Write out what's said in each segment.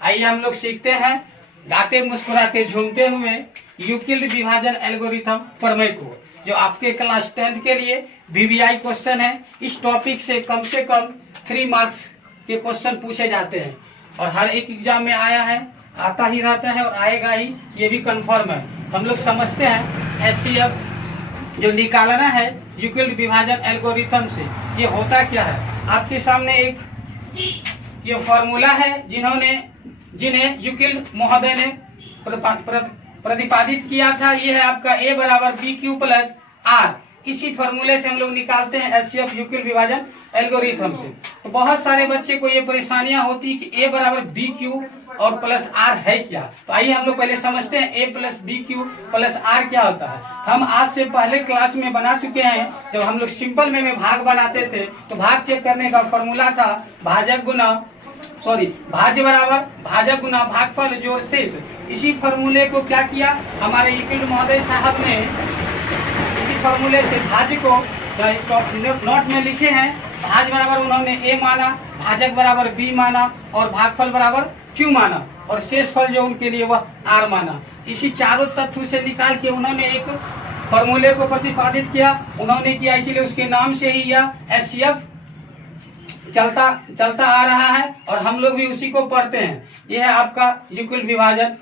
आइए हम लोग सीखते हैं गाते मुस्कुराते झूमते हुए यूक्लिड विभाजन एल्गोरिथम प्रमेय को, जो आपके क्लास 10th के लिए वीवीआई क्वेश्चन है। इस टॉपिक से कम 3 मार्क्स के क्वेश्चन पूछे जाते हैं और हर एक एग्जाम में आया है, आता ही रहता है और आएगा ही, ये भी कंफर्म है। हम लोग समझते हैं एचसीएफ जो निकालना है यूक्लिड विभाजन एल्गोरिथम से, ये होता क्या है। आपके सामने एक ये फॉर्मूला है जिन्हें यूक्लिड महोदय ने प्रतिपादित किया था। ये है आपका a बराबर बी क्यू प्लस आर। इसी फॉर्मूले से हम लोग निकालते हैं एचसीएफ यूक्लिड विभाजन एल्गोरिथम से। तो बहुत सारे बच्चे को ये परेशानियां होती कि a बराबर बी क्यू और प्लस आर है क्या। तो आइए हम लोग पहले समझते हैं a plus b q plus r क्या होता है। हम आज से पहले क्लास में बना चुके हैं। जब हम लोग सिंपल में भाग बनाते थे तो भाग चेक करने का फॉर्मूला था भाज्य बराबर भाजक गुना भागफल जोड़ शेष। इसी फॉर्मूले को क्या किया हमारे यूक्लिड महोदय साहब ने, इसी फॉर्मूले से भाज्य को नोट में लिखे हैं। भाज्य बराबर उन्होंने a माना, भाजक बराबर b माना और भागफल बराबर q माना और शेष फल जो उनके लिए वह r माना। इसी चारों तत्व से निकाल के उन्होंने एक फॉर्मूले को प्रतिपादित किया। उन्होंने किया इसीलिए उसके नाम से ही यह एचसीएफ चलता आ रहा है और हम लोग भी उसी को पढ़ते हैं। यह है आपका यूक्लिड विभाजन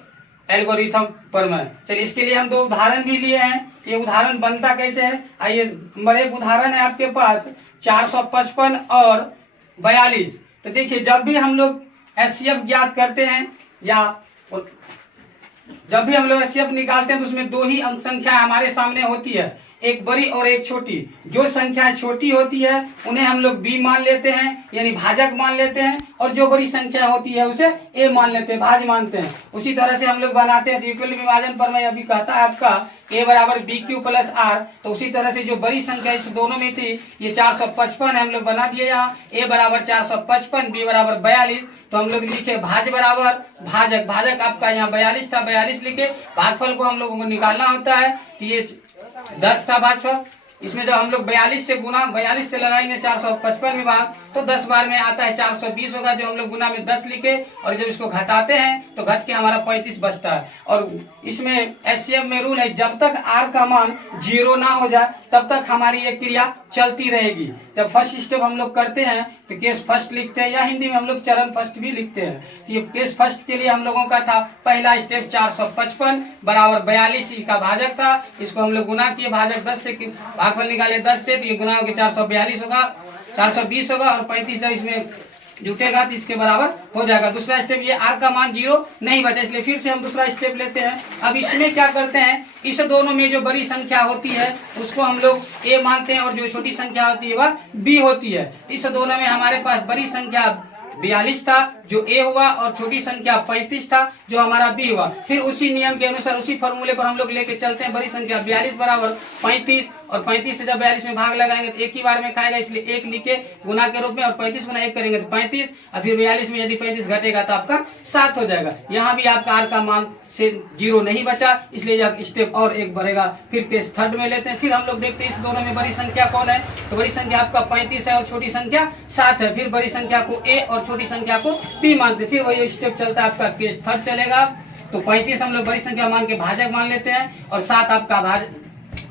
एल्गोरिथम प्रमेय। चलिए इसके लिए हम 2 उदाहरण भी लिए हैं। ये उदाहरण बनता कैसे है, आइए। नंबर 1 उदाहरण है आपके पास 455 और 42। तो देखिए जब भी हम लोग एचसीएफ ज्ञात करते हैं या जब भी हम लोग एचसीएफ निकालते हैं तो उसमें 2 ही अंक संख्या हमारे सामने होती है, एक बड़ी और एक छोटी। जो संख्याएं छोटी होती है उन्हें हम लोग b मान लेते हैं यानी भाजक मान लेते हैं, और जो बड़ी संख्या होती है उसे a मान लेते हैं, भाज्य मानते हैं। उसी तरह से हम लोग बनाते हैं यूक्लिड विभाजन प्रमेय। अभी कहता है आपका a बराबर बी क्यू प्लस आर। तो उसी तरह से जो बड़ी संख्या इस दोनों में थी ये 455 हम लोग बना दिए। यहाँ a बराबर 455, b बराबर 42। तो हम लोग लिखे भाज्य बराबर भाजक आपका यहाँ 42 था, 42 लिखे। भागफल को हम लोगों को निकालना होता है तो ये 10 का भागफल। इसमें जब हम लोग 42 से गुना 42 से लगाएंगे 455 में भाग तो 10 बार में आता है 420 होगा, जो हम लोग गुना में 10 लिखे। और जब इसको घटाते हैं तो घट के हमारा 35 बचता है। और इसमें एचसीएफ में रूल है जब तक आर का मान 0 ना हो जाए तब तक हमारी ये क्रिया चलती रहेगी। जब फर्स्ट स्टेप हम लोग करते हैं तो केस फर्स्ट लिखते हैं, या हिंदी में हम लोग चरण फर्स्ट भी लिखते हैं। तो ये केस फर्स्ट के लिए हम लोगों का था पहला स्टेप 455 बराबर 42 का भाजक था। इसको हम लोग गुना किए, भाजक 10 से भागफल निकाले 10 से, तो ये गुना होकर 442 होगा, 420 होगा और 35 जब इसमें जुटेगा तो इसके बराबर हो जाएगा। दूसरा स्टेप ये आर का मान 0 नहीं बचा, इसलिए फिर से हम दूसरा स्टेप लेते हैं। अब इसमें क्या करते हैं, इस दोनों में जो बड़ी संख्या होती है उसको हम लोग a मानते हैं और जो छोटी संख्या होती है वह b होती है। इस दोनों में हमारे पास बड़ी संख्या 42 था जो a हुआ और छोटी संख्या 35 था जो हमारा b हुआ। फिर उसी नियम के अनुसार उसी फॉर्मूले पर हम लोग लेके चलते हैं। बड़ी संख्या 42 बराबर 35 और 35 से जब 42 में भाग लगाएंगे तो एक ही बार में खाएगा, इसलिए 1 लिखे गुना के रूप में, और 35 गुना 1 करेंगे तो 35। और फिर 42 में यदि 35 घटेगा तो आपका 7 हो जाएगा। यहाँ भी आपका आर का मान से 0 नहीं बचा, इसलिए यह स्टेप और 1 बढ़ेगा। फिर केस थर्ड में लेते हैं। फिर हम लोग देखते हैं इस दोनों में बड़ी संख्या कौन है। तो बड़ी संख्या आपका 35 है और छोटी संख्या 7 है। फिर बड़ी संख्या को a और छोटी संख्या को b मानते। फिर वही स्टेप चलता है, आपका केस थर्ड चलेगा। तो 35 हम लोग बड़ी संख्या मान के भाजक मान लेते हैं और 7 आपका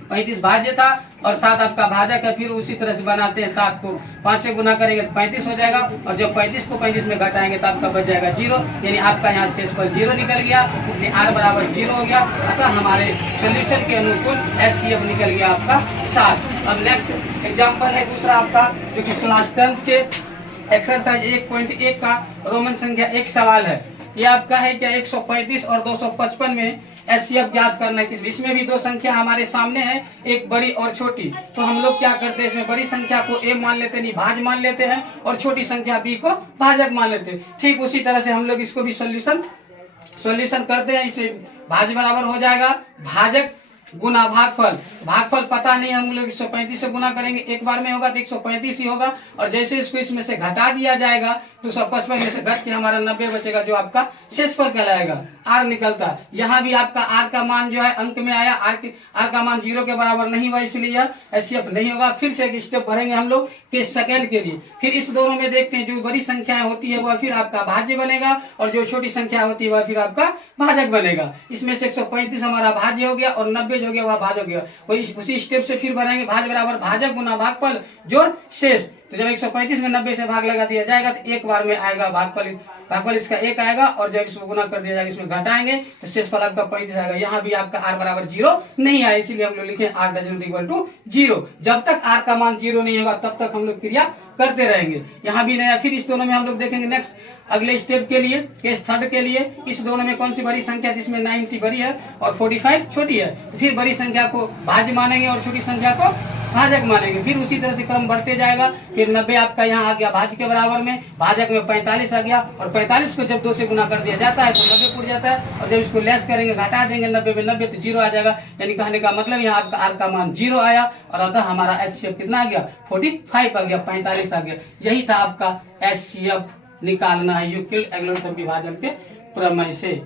35 भाज्य था और 7 आपका भाजक है। फिर उसी तरह से बनाते हैं, 7 को 5 से गुना करेंगे तो 35 हो जाएगा, और जब 35 को 35 में घटाएंगे तो आपका बच जाएगा 0, यानी आपका यहाँ शेषफल 0 निकल गया, इसलिए r बराबर 0 हो गया। अतः हमारे सोल्यूशन के अनुकूल एचसीएफ निकल गया आपका 7। अब नेक्स्ट एग्जाम्पल है दूसरा आपका, जो कि क्लास 10th के एक्सरसाइज 1.1 का रोमन संख्या 1 सवाल है। ये आपका है क्या 135 और 255 में एचसीएफ ज्ञात करना है। इसमें भी 2 संख्या हमारे सामने है, एक बड़ी और छोटी। तो हम लोग क्या करते हैं, इसमें बड़ी संख्या को a मान लेते हैं, भाज्य मान लेते हैं, और छोटी संख्या b को भाजक मान लेते हैं। ठीक उसी तरह से हम लोग इसको भी सॉल्यूशन करते हैं। इसमें भाज्य बराबर हो जाएगा भाजक गुना भागफल पता नहीं, हम लोग 135 से गुना करेंगे, एक बार में होगा तो 135 ही होगा। और जैसे इसको इसमें से घटा दिया जाएगा तो 155 में से घट के हमारा 90 बचेगा, जो आपका शेषफल कहलाएगा। आर निकलता है। यहाँ भी आपका आर का मान जो है अंक में आया, आर का मान 0 के बराबर नहीं हुआ, इसलिए HCF नहीं होगा। फिर से एक स्टेप बढ़ेंगे हम लोग के सेकंड के लिए। फिर इस दोनों में देखते हैं, जो बड़ी संख्याएं होती है वह फिर आपका भाज्य बनेगा, और जो छोटी संख्या होती है वह फिर आपका भाजक बनेगा। इसमें से 135 हमारा भाज्य हो गया और 90 जो हो गया वह भाजक हो गया। वही उसी स्टेप से फिर बनाएंगे, भाज्य बराबर भाजक गुना भागफल जोड़ शेष। तो जब 135 में 90 से भाग लगा दिया जाएगा तो एक बार में आएगा भागफल इसका 1 आएगा, और जब इसको गुना कर दिया जाएगा इसमें घटाएंगे तो शेषफल आपका 35 आएगा। यहाँ भी आपका r बराबर 0 नहीं आया, इसीलिए हम लोग लिखे r डजंट इक्वल टू 0। जब तक r का मान 0 नहीं होगा तब तक हम लोग क्रिया करते रहेंगे। यहाँ भी नया। फिर इस दोनों में हम लोग देखेंगे नेक्स्ट अगले स्टेप के लिए, केस थर्ड के लिए। इस दोनों में कौन सी बड़ी संख्या, जिसमें 90 बड़ी है और 45 छोटी है, तो फिर बड़ी संख्या को भाज्य मानेंगे और छोटी संख्या को भाजक मानेंगे। फिर उसी तरह से क्रम बढ़ते जाएगा। फिर 90 आपका यहाँ आ गया भाज्य के बराबर में, भाजक में 45 आ गया, और 45 को जब 2 से गुना कर दिया जाता है तो 90 पूरा जाता है, और जब इसको लेस करेंगे घटा देंगे 90 में 90 तो 0 आ जाएगा। यानी कहने का मतलब यहाँ आपका आर का मान 0 आया, और अतः हमारा HCF कितना आ गया, 45 आ गया, 45 आ गया। यही था आपका HCF निकालना है यूक्लिड एंगुलर विभाजन के प्रमेय से।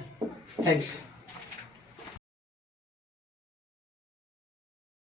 थैंक्स।